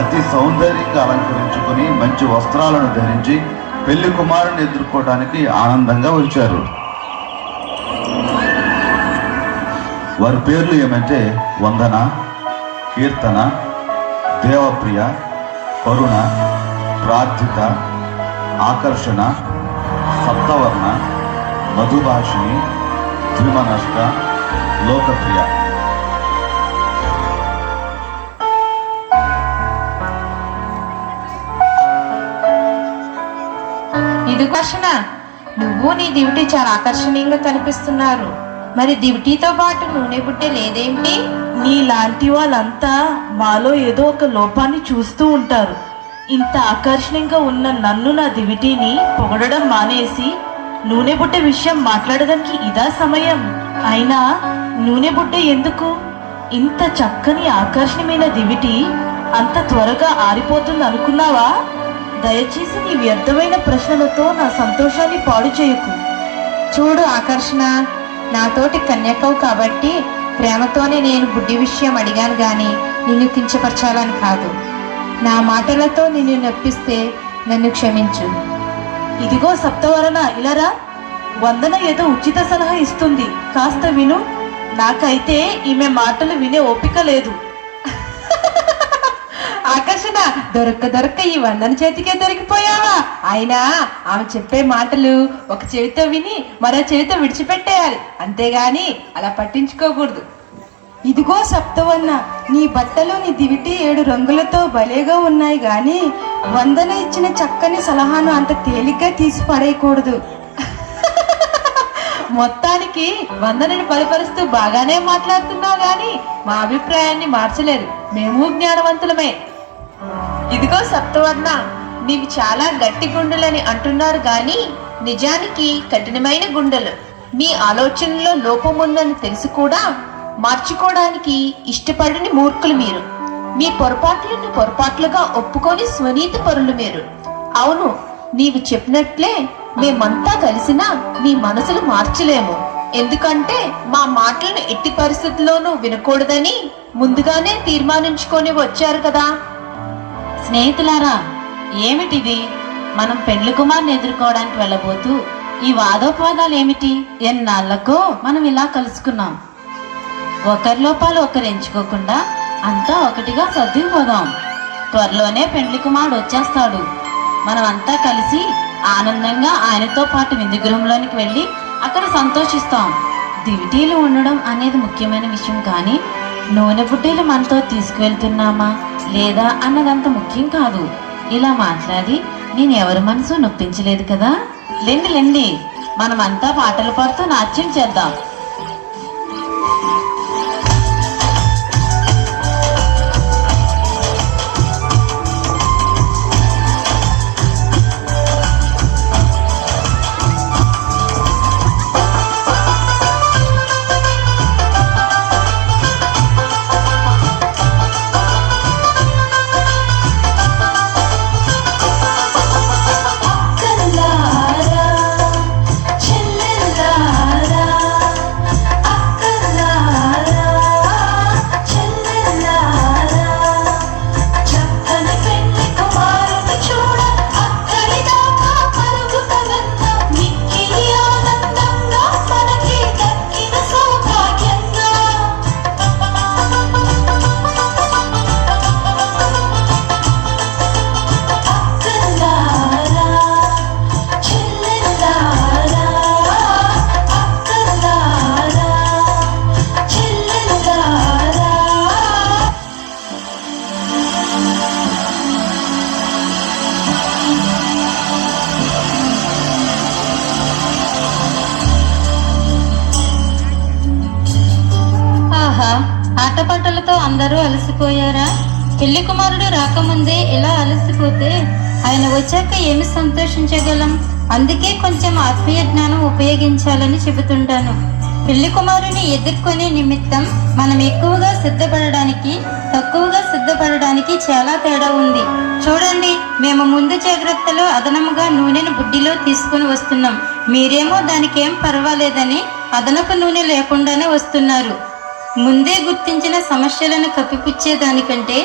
అతి సౌందర్యంగా అలంకరించుకొని మంచి వస్త్రాలను ధరించి పెళ్లి కుమారుని ఎదుర్కోవడానికి ఆనందంగా వచ్చారు. వారి పేర్లు ఏమంటే వందన, కీర్తన, దేవప్రియ, కరుణ, ప్రార్థిత, ఆకర్షణ, సప్తవర్ణ, మధుభాషిణి, ద్విమనష్ట, లోకప్రియ. ఇది కర్షణ, నువ్వు నీ దివిటి చాలా ఆకర్షణీయంగా కనిపిస్తున్నారు. మరి దివిటీతో పాటు నూనె బుట్టే లేదేమిటి? నీలాంటి వాళ్ళంతా మాలో ఏదో ఒక లోపాన్ని చూస్తూ ఉంటారు. ఇంత ఆకర్షణీయంగా ఉన్న నన్ను, నా దివిటీని పొగడడం మానేసి నూనె బుట్ట విషయం మాట్లాడడానికి ఇదా సమయం? అయినా నూనె బుట్ట ఎందుకు? ఇంత చక్కని ఆకర్షణీయమైన దివిటి అంత త్వరగా ఆరిపోతుంది అనుకున్నావా? దయచేసి నీ వ్యర్థమైన ప్రశ్నలతో నా సంతోషాన్ని పాడు చేయకు. చూడు ఆకర్షణ, నాతోటి కన్యకవు కాబట్టి ప్రేమతోనే నేను బుడ్డి విషయం అడిగాను గాని నిన్ను కించపరచాలని కాదు. నా మాటలతో నిన్ను నొప్పిస్తే నన్ను క్షమించు. ఇదిగో సప్తవరణ, ఇలారా. వందన ఏదో ఉచిత సలహా ఇస్తుంది, కాస్త విను. నాకైతే ఈమె మాటలు వినే ఓపిక లేదు. ఆకర్షణ, దొరక్క ఈ వందన చేతికే దొరికిపోయావా? అయినా ఆమె చెప్పే మాటలు ఒక చెవితో విని మరో చెవితో విడిచిపెట్టేయాలి, అంతేగాని అలా పట్టించుకోకూడదు. ఇదిగో సప్తవన్న, నీ బట్టలు నీ దివిటి 7 రంగులతో భలేగా ఉన్నాయి గాని వందన ఇచ్చిన చక్కని సలహాను అంత తేలిగ్గా తీసి పడేయకూడదు. మొత్తానికి వందనని బలపరుస్తూ బాగానే మాట్లాడుతున్నావు గాని మా అభిప్రాయాన్ని మార్చలేదు. మేము జ్ఞానవంతులమే. ఇదిగో సప్తవర్ణ, నీవి చాలా గట్టి గుండెలని అంటున్నారు గాని నిజానికి కఠినమైన గుండెలు. మీ ఆలోచనలో లోపముందని తెలిసి కూడా మార్చుకోవడానికి ఇష్టపడని మూర్ఖులు మీరు. మీ పొరపాట్లను పొరపాట్లుగా ఒప్పుకొని స్వనీతి పరులు మీరు. అవును, నీవు చెప్పినట్లే మేమంతా కలిసినా మీ మనసులు మార్చలేము. ఎందుకంటే మా మాటలను ఎట్టి పరిస్థితుల్లోనూ వినకూడదని ముందుగానే తీర్మానించుకొని వచ్చారు కదా. స్నేహితులారా, ఏమిటిది? మనం పెళ్లి కుమార్ని ఎదుర్కోవడానికి వెళ్ళబోతూ ఈ వాదోపవాదాలు ఏమిటి? ఎన్నాళ్లకో మనం ఇలా కలుసుకున్నాం. ఒకరి లోపాలు ఒకరు ఎంచుకోకుండా అంతా ఒకటిగా సర్దుకుపోదాం. త్వరలోనే పెళ్లి కుమారుడు వచ్చేస్తాడు. మనమంతా కలిసి ఆనందంగా ఆయనతో పాటు విందు గృహంలోనికి వెళ్ళి అక్కడ సంతోషిస్తాం. దివిటీలు ఉండడం అనేది ముఖ్యమైన విషయం, కానీ నూనె బుడ్డీలు మనతో తీసుకువెళ్తున్నామా లేదా అన్నదంత ముఖ్యం కాదు. ఇలా మాట్లాడి నేను ఎవరి మనసు నొప్పించలేదు కదా. లెండి మనమంతా పాటలు పాడుతూ నాట్యం చేద్దాం. ఆటపాటలతో అందరూ అలసిపోయారా? పెళ్లి కుమారుడు రాకముందే ఇలా అలసిపోతే ఆయన వచ్చాక ఏమి సంతోషించగలం? అందుకే కొంచెం ఆత్మీయ జ్ఞానం ఉపయోగించాలని చెబుతుంటాను. పెళ్లి కుమారుని ఎదుర్కొనే నిమిత్తం మనం ఎక్కువగా సిద్ధపడడానికి తక్కువగా సిద్ధపడడానికి చాలా తేడా ఉంది. చూడండి, మేము ముందు జాగ్రత్తలో అదనముగా నూనెను బుడ్డిలో తీసుకుని వస్తున్నాం. మీరేమో దానికేం పర్వాలేదని అదనపు నూనె లేకుండానే వస్తున్నారు. ముందే గుర్తించిన సమస్యలను కప్పిపుచ్చేదానికంటే